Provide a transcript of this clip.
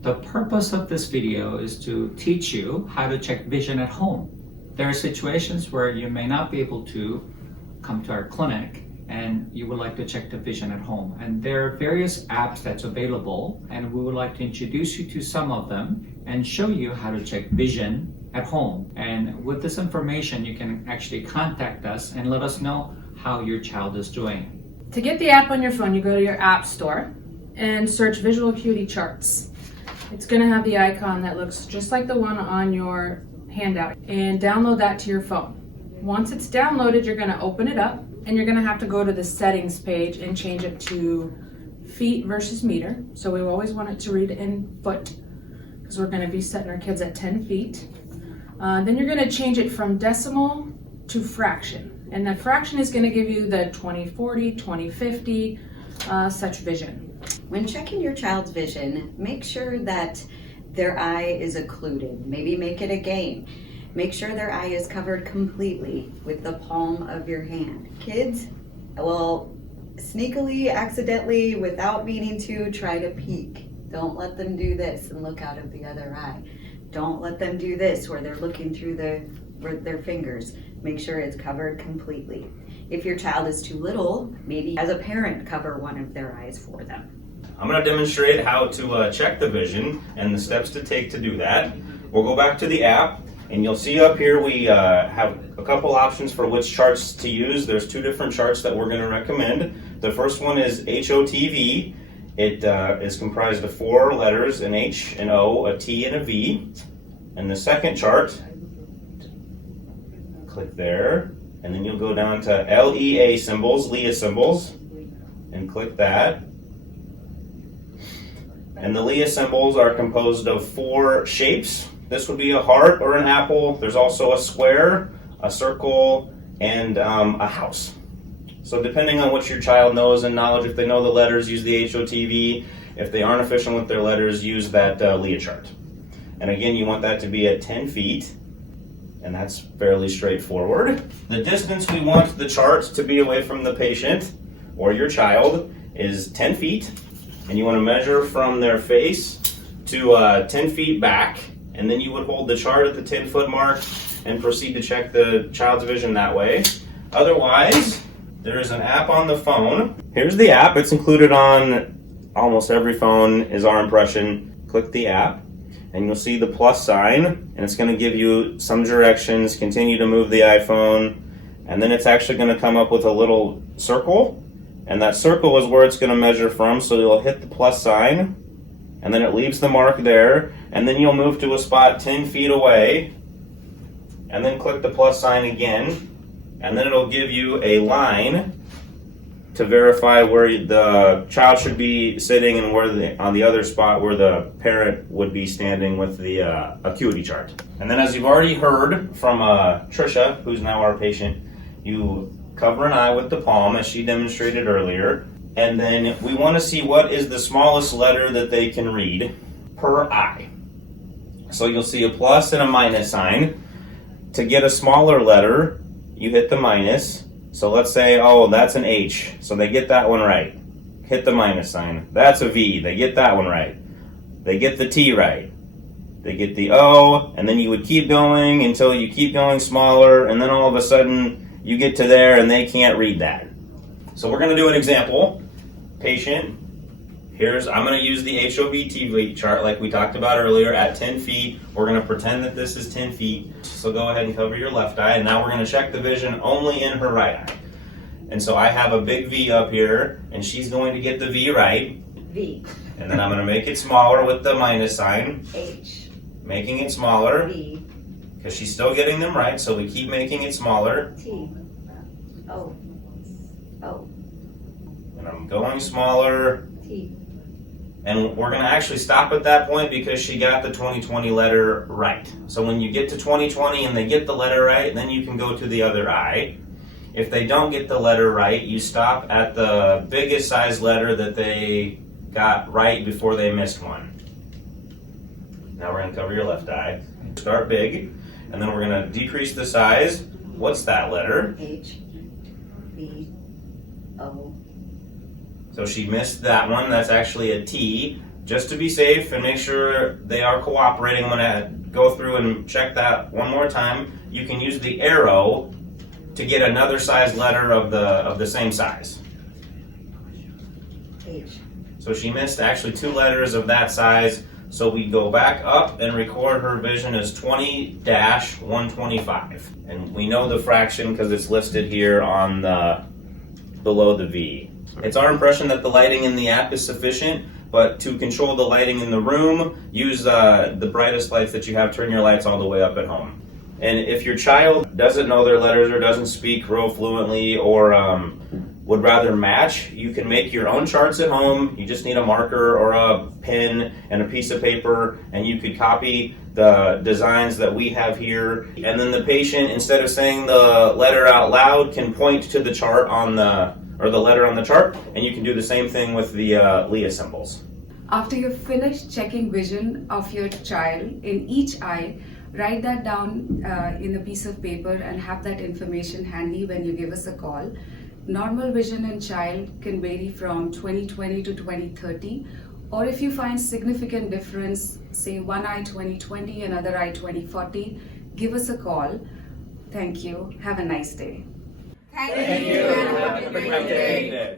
The purpose of this video is to teach you how to check vision at home. There are situations where you may not be able to come to our clinic and you would like to check the vision at home. And there are various apps that's available, and we would like to introduce you to some of them and show you how to check vision at home. And with this information, you can actually contact us and let us know how your child is doing. To get the app on your phone, you go to your app store and search Visual Acuity Charts. It's going to have the icon that looks just like the one on your handout, and download that to your phone. Once it's downloaded, you're going to open it up and you're going to have to go to the settings page and change it to feet versus meter. So we always want it to read in foot because we're going to be setting our kids at 10 feet. Then you're going to change it from decimal to fraction. And that fraction is going to give you the 20/40, 20/50, such vision. When checking your child's vision, make sure that their eye is occluded. Maybe make it a game. Make sure their eye is covered completely with the palm of your hand. Kids will sneakily, accidentally, without meaning to, try to peek. Don't let them do this and look out of the other eye. Don't let them do this where they're looking through their fingers. Make sure it's covered completely. If your child is too little, maybe as a parent, cover one of their eyes for them. I'm going to demonstrate how to check the vision and the steps to take to do that. We'll go back to the app, and you'll see up here we have a couple options for which charts to use. There's two different charts that we're going to recommend. The first one is HOTV. It is comprised of 4 letters, an H, an O, a T, and a V. And the second chart, click there, and then you'll go down to LEA symbols, LEA symbols, and click that. And the LEA symbols are composed of 4 shapes. This would be a heart or an apple. There's also a square, a circle, and a house. So depending on what your child knows and knowledge, if they know the letters, use the HOTV. If they aren't efficient with their letters, use that LEA chart. And again, you want that to be at 10 feet. And that's fairly straightforward. The distance we want the chart to be away from the patient or your child is 10 feet. And you want to measure from their face to 10 feet back. And then you would hold the chart at the 10-foot mark and proceed to check the child's vision that way. Otherwise, there is an app on the phone. Here's the app. It's included on almost every phone is our impression. Click the app and you'll see the plus sign, and it's going to give you some directions. Continue to move the iPhone, and then it's actually going to come up with a little circle, and that circle is where it's going to measure from. So you'll hit the plus sign, and then it leaves the mark there, and then you'll move to a spot 10 feet away, and then click the plus sign again, and then it'll give you a line to verify where the child should be sitting and where on the other spot where the parent would be standing with the acuity chart. And then, as you've already heard from Trisha, who's now our patient, you cover an eye with the palm as she demonstrated earlier, and then we want to see what is the smallest letter that they can read per eye. So you'll see a plus and a minus sign. To get a smaller letter, you hit the minus. So let's say, oh, that's an H, so they get that one right. Hit the minus sign. That's a V, they get that one right. They get the T right. They get the O, and then you would keep going until you keep going smaller, and then all of a sudden you get to there and they can't read that. So we're going to do an example. Patient, I'm going to use the HOV-TV chart like we talked about earlier at 10 feet. We're going to pretend that this is 10 feet. So go ahead and cover your left eye. And now we're going to check the vision only in her right eye. And so I have a big V up here, and she's going to get the V right. V. And then I'm going to make it smaller with the minus sign. H. Making it smaller. V. Because she's still getting them right, so we keep making it smaller. T. O. O. And I'm going smaller. T. And we're going to actually stop at that point because she got the 20/20 letter right. So when you get to 20/20 and they get the letter right, then you can go to the other eye. If they don't get the letter right, you stop at the biggest size letter that they got right before they missed one. Now we're going to cover your left eye. Start big, and then we're going to decrease the size. What's that letter? H. V. O. So she missed that one. That's actually a T. just to be safe and make sure they are cooperating, I'm gonna go through and check that one more time. You can use the arrow to get another size letter of the same size. H. So she missed actually 2 letters of that size. So we go back up and record her vision as 20-125. And we know the fraction because it's listed here on the below the V. It's our impression that the lighting in the app is sufficient, but to control the lighting in the room, use the brightest lights that you have, turn your lights all the way up at home. And if your child doesn't know their letters or doesn't speak real fluently or would rather match, you can make your own charts at home. You just need a marker or a pen and a piece of paper, and you could copy the designs that we have here. And then the patient, instead of saying the letter out loud, can point to the chart on the letter on the chart, and you can do the same thing with the Leah symbols. After you've finished checking vision of your child in each eye, write that down in a piece of paper and have that information handy when you give us a call. Normal vision in child can vary from 20/20 to 20/30, or if you find significant difference, say one eye 20/20, another eye 20/40, give us a call. Thank you. Have a nice day. Thank you. Have a great day.